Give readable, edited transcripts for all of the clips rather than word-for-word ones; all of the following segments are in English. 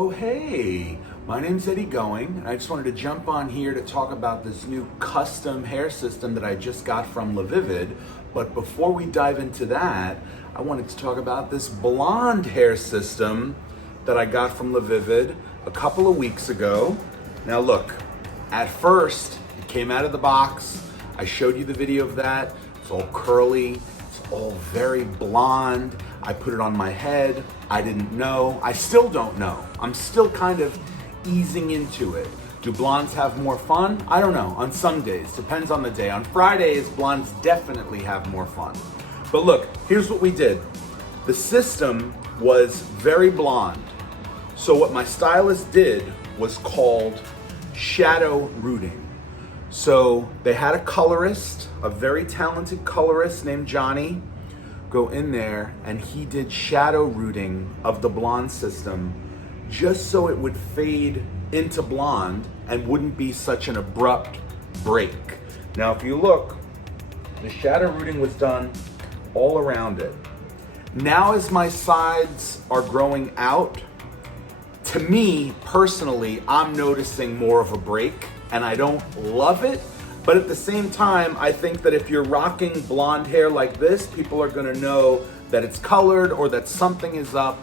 Oh hey, my name's Eddie Going, and I just wanted to jump on here to talk about this new custom hair system that I just got from LaVivid. But before we dive into that, I wanted to talk about this blonde hair system that I got from LaVivid a couple of weeks ago. Now look, at first it came out of the box. I showed you the video of that. It's all curly, it's all very blonde. I put it on my head. I didn't know. I still don't know. I'm still kind of easing into it. Do blondes have more fun? I don't know. On some days, depends on the day. On Fridays, blondes definitely have more fun. But look, here's what we did. The system was very blonde. So what my stylist did was called shadow rooting. So they had a colorist, a very talented colorist named Johnny, go in there, and he did shadow rooting of the blonde system just so it would fade into blonde and wouldn't be such an abrupt break. Now if you look, the shadow rooting was done all around it. Now as my sides are growing out, to me personally, I'm noticing more of a break, and I don't love it. But at the same time, I think that if you're rocking blonde hair like this, people are gonna know that it's colored or that something is up.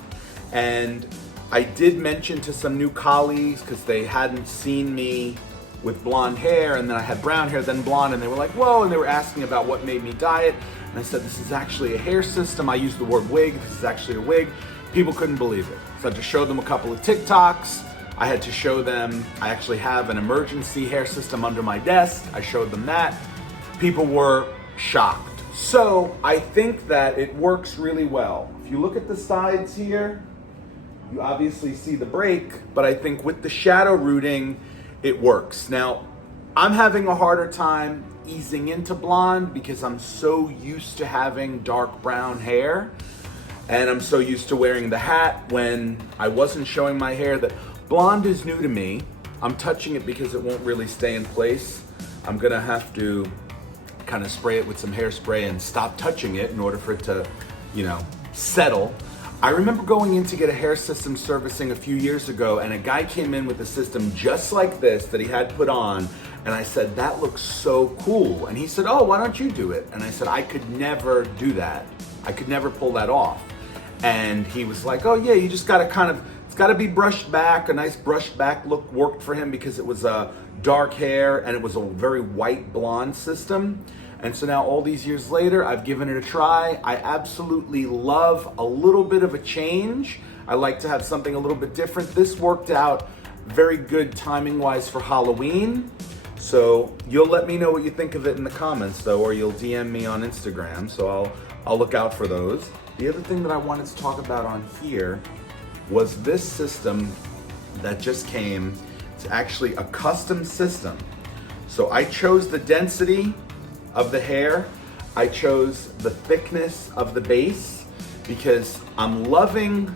And I did mention to some new colleagues, because they hadn't seen me with blonde hair, and then I had brown hair, then blonde, and they were like, whoa, and they were asking about what made me dye it. And I said, this is actually a hair system. I used the word wig, this is actually a wig. People couldn't believe it. So I had to show them a couple of TikToks. I had to show them, I actually have an emergency hair system under my desk. I showed them that. People were shocked. So I think that it works really well. If you look at the sides here, you obviously see the break, but I think with the shadow rooting, it works. Now, I'm having a harder time easing into blonde because I'm so used to having dark brown hair, and I'm so used to wearing the hat when I wasn't showing my hair that blonde is new to me. I'm touching it because it won't really stay in place. I'm gonna have to kind of spray it with some hairspray and stop touching it in order for it to, settle. I remember going in to get a hair system servicing a few years ago, and a guy came in with a system just like this that he had put on, and I said, that looks so cool. And he said, oh, why don't you do it? And I said, I could never do that. I could never pull that off. And he was like, oh yeah, you just gotta it's gotta be brushed back. A nice brushed back look worked for him because it was dark hair and it was a very white blonde system. And so now all these years later, I've given it a try. I absolutely love a little bit of a change. I like to have something a little bit different. This worked out very good timing wise for Halloween. So you'll let me know what you think of it in the comments though, or you'll DM me on Instagram. So I'll look out for those. The other thing that I wanted to talk about on here was this system that just came. It's actually a custom system. So I chose the density of the hair. I chose the thickness of the base because I'm loving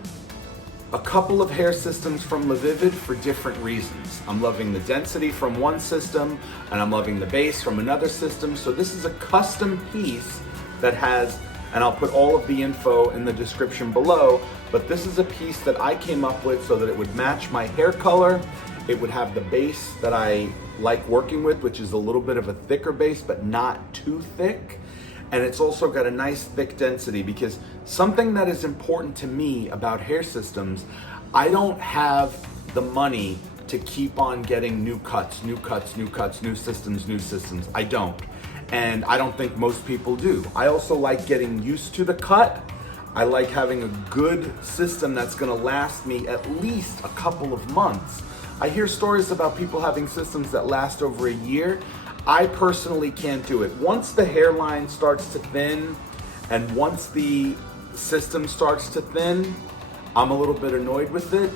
a couple of hair systems from LaVivid for different reasons. I'm loving the density from one system and I'm loving the base from another system. So this is a custom piece that has, and I'll put all of the info in the description below, but this is a piece that I came up with so that it would match my hair color. It would have the base that I like working with, which is a little bit of a thicker base, but not too thick. And it's also got a nice thick density because something that is important to me about hair systems, I don't have the money to keep on getting new cuts, new systems. I don't. And I don't think most people do. I also like getting used to the cut. I like having a good system that's gonna last me at least a couple of months. I hear stories about people having systems that last over a year. I personally can't do it. Once the hairline starts to thin and once the system starts to thin, I'm a little bit annoyed with it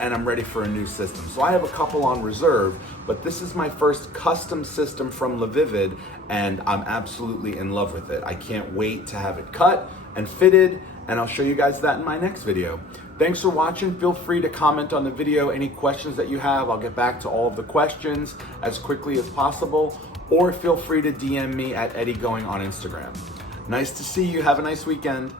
and I'm ready for a new system. So I have a couple on reserve, but this is my first custom system from LaVivid and I'm absolutely in love with it. I can't wait to have it cut and fitted, and I'll show you guys that in my next video. Thanks for watching. Feel free to comment on the video. Any questions that you have, I'll get back to all of the questions as quickly as possible, or feel free to DM me at Eddie Going on Instagram. Nice to see you. Have a nice weekend.